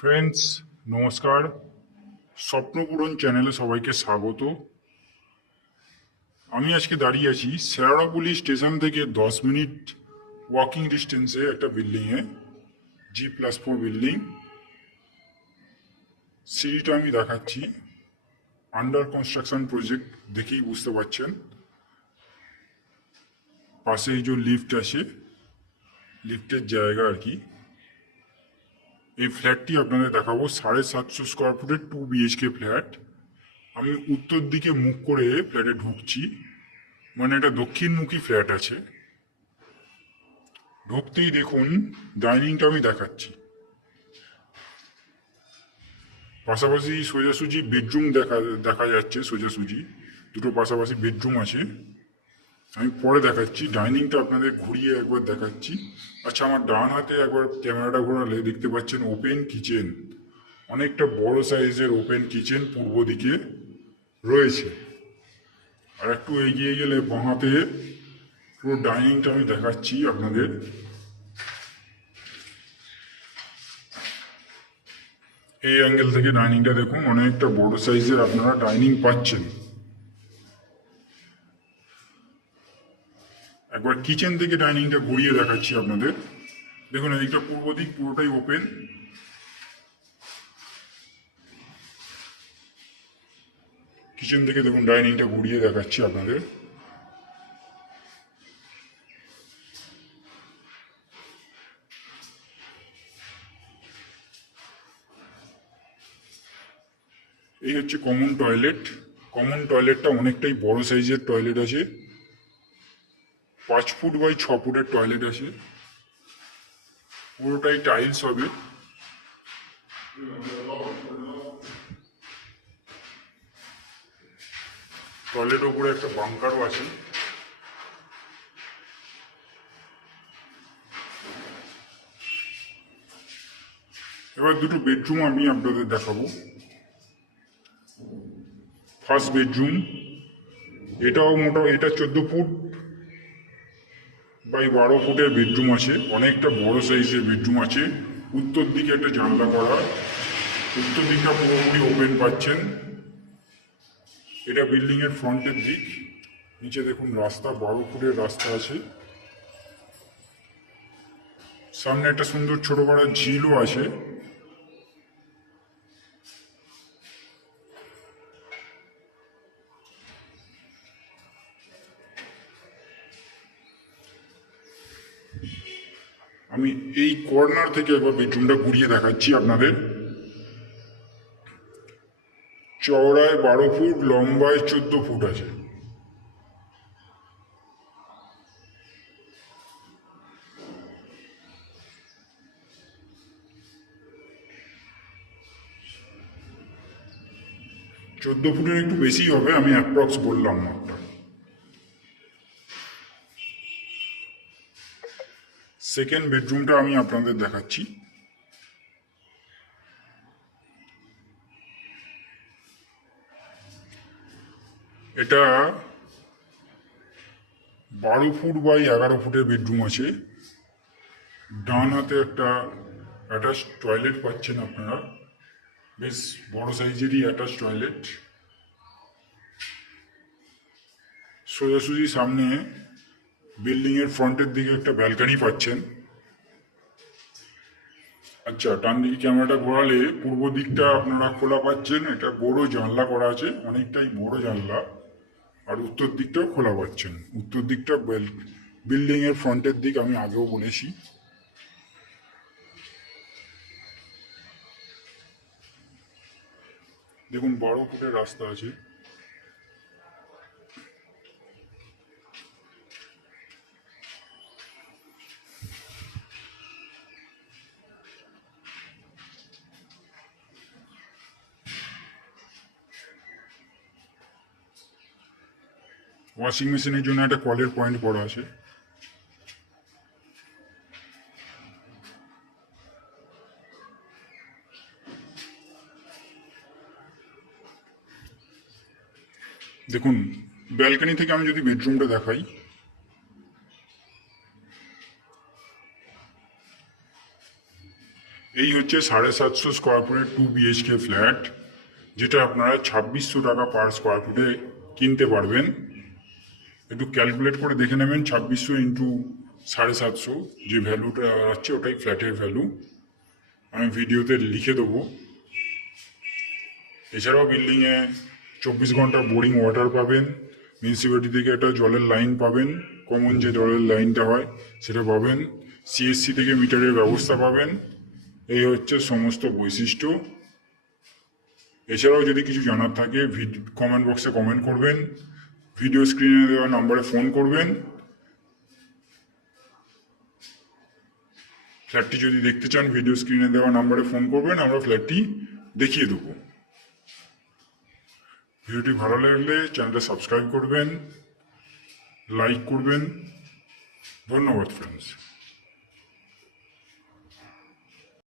Friends, নমস্কার। স্বপ্নপূরণ চ্যানেলে সবাইকে স্বাগত। আমি আজকে দাঁড়িয়ে আছি শেওড়াফুলি স্টেশন থেকে 10 মিনিট ওয়াকিং ডিস্টেন্সে একটা বিল্ডিংয়ে, G+4 বিল্ডিং। সিঁড়িটা আমি দেখাচ্ছি, আন্ডার কনস্ট্রাকশন প্রজেক্ট দেখেই বুঝতে পারছেন। পাশে এই যে লিফট আছে, লিফটের জায়গা আর কি। এই ফ্ল্যাটটি আপনাদের দেখাবো, 750 স্কোয়ার ফুটের 2 BHK ফ্ল্যাট। আমি উত্তর দিকে মুখ করে ফ্ল্যাটে ঢুকছি, মানে একটা দক্ষিণমুখী ফ্ল্যাট আছে। ঢুকতেই দেখুন ডাইনিংটা আমি দেখাচ্ছি, পাশাপাশি সোজাসুজি বেডরুম দেখা দেখা যাচ্ছে। সোজাসুজি দুটো পাশাপাশি বেডরুম আছে, আমি পরে দেখাচ্ছি। ডাইনিংটা আপনাদের ঘুরিয়ে একবার দেখাচ্ছি। আচ্ছা, আমার ডান হাতে একবার ক্যামেরাটা ঘোরালে দেখতে পাচ্ছেন ওপেন কিচেন, অনেকটা বড় সাইজের ওপেন কিচেন পূর্ব দিকে রয়েছে। আর একটু এগিয়ে গেলে বাঁ হাতে পুরো ডাইনিংটা আমি দেখাচ্ছি আপনাদের। এই অ্যাঙ্গেল থেকে ডাইনিংটা দেখুন, অনেকটা বড় সাইজের আপনারা ডাইনিং পাচ্ছেন। একবার কিচেন থেকে ডাইনিংটা ঘুরিয়ে দেখাচ্ছি আপনাদের। দেখুন এদিকটা পূর্ব দিক পুরোটাই ওপেন। কিচেন থেকে দেখুন ডাইনিংটা ঘুরিয়ে দেখাচ্ছি আপনাদের। এই হচ্ছে কমন টয়লেট। কমন টয়লেটটা অনেকটাই বড় সাইজের টয়লেট আছে, 5 ফুট বাই 6 ফুটের টয়লেট আছে, পুরোটাই টাইলস হবে। টয়লেটের উপরে একটা বাংকারও আছে। এবার দুটো বেডরুম আমি আপনাদের দেখাবো। ফার্স্ট বেডরুম, এটাও এটা 14 ফুট বাই 12 ফুটের বেডরুম আছে, অনেকটা বড় সাইজের বেডরুম আছে। উত্তর দিকে একটা জানলা করা, উত্তর দিকটা পুরোপুরি ওপেন পাচ্ছেন। এটা বিল্ডিং এর ফ্রন্টের দিক। নিচে দেখুন রাস্তা, 12 ফুটের রাস্তা আছে। সামনে একটা সুন্দর ছোট বড় ঝিলও আছে। আমি এই কর্নার থেকে একবার বেডরুমটা ঘুরিয়ে দেখাচ্ছি আপনাদের। চওড়ায় 12 ফুট, লম্বায় 14 ফুট আছে। চোদ্দ ফুটের একটু বেশি হবে, আমি অ্যাপ্রক্স বললাম মাত্র। সেকেন্ড বেডরুমটা আমি আপনাদের দেখাচ্ছি। এটা 12 ফুট বাই 11 ফুটের বেডরুম আছে। ডান হাতে একটা অ্যাটাচ টয়লেট পাচ্ছেন আপনারা, বেশ বড় সাইজেরই অ্যাটাচ টয়লেট। সোজাসুজি সামনে বিল্ডিং এর ফ্রন্টের দিকে একটা ব্যালকনি পাচ্ছেন। আচ্ছা, ডান দিকে ক্যামেরাটা ঘোরালে পূর্ব দিকটা আপনারা খোলা পাচ্ছেন, এটা বড় জানলা করা আছে, অনেকটাই বড় জানলা। আর উত্তর দিকটাও খোলা পাচ্ছেন। উত্তর দিকটা বিল্ডিং এর ফ্রন্টের দিক, আমি আগেও বলেছি। দেখুন 12 ফুটের রাস্তা আছে। ওয়াশিং মেশিনের জন্য একটা কলের পয়েন্ট করা আছে। দেখুন ব্যালকনি থেকে আমি যদি বেডরুমটা দেখাই, এই হচ্ছে 750 স্কোয়ার ফুটের 2 BHK ফ্ল্যাট, যেটা আপনারা 2600 টাকা পার স্কোয়ার ফুটে কিনতে পারবেন। একটু ক্যালকুলেট করে দেখে নেবেন, 2600 ইন্টু 750, যে ভ্যালুটা আসছে ওটাই ফ্ল্যাটের ভ্যালু, আমি ভিডিওতে লিখে দেবো। এছাড়াও বিল্ডিংয়ে 24 ঘন্টা বোরিং ওয়াটার পাবেন, মিউনিসিপ্যালিটি থেকে একটা জলের লাইন পাবেন, কমন যে জলের লাইনটা হয় সেটা পাবেন, CSC থেকে মিটারের ব্যবস্থা পাবেন। এই হচ্ছে সমস্ত বৈশিষ্ট্য। এছাড়াও যদি কিছু জানার থাকে কমেন্ট বক্সে কমেন্ট করবেন, ভিডিও স্ক্রিনে দেওয়া নাম্বারে ফোন করবেন। ফ্ল্যাটটি যদি দেখতে চান ভিডিও স্ক্রিনে দেওয়া নাম্বারে ফোন করবেন, আমরা ফ্ল্যাটটি দেখিয়ে দেবো। ভিডিওটি ভালো লাগলে চ্যানেলটা সাবস্ক্রাইব করবেন, লাইক করবেন। ধন্যবাদ ফ্রেন্ডস।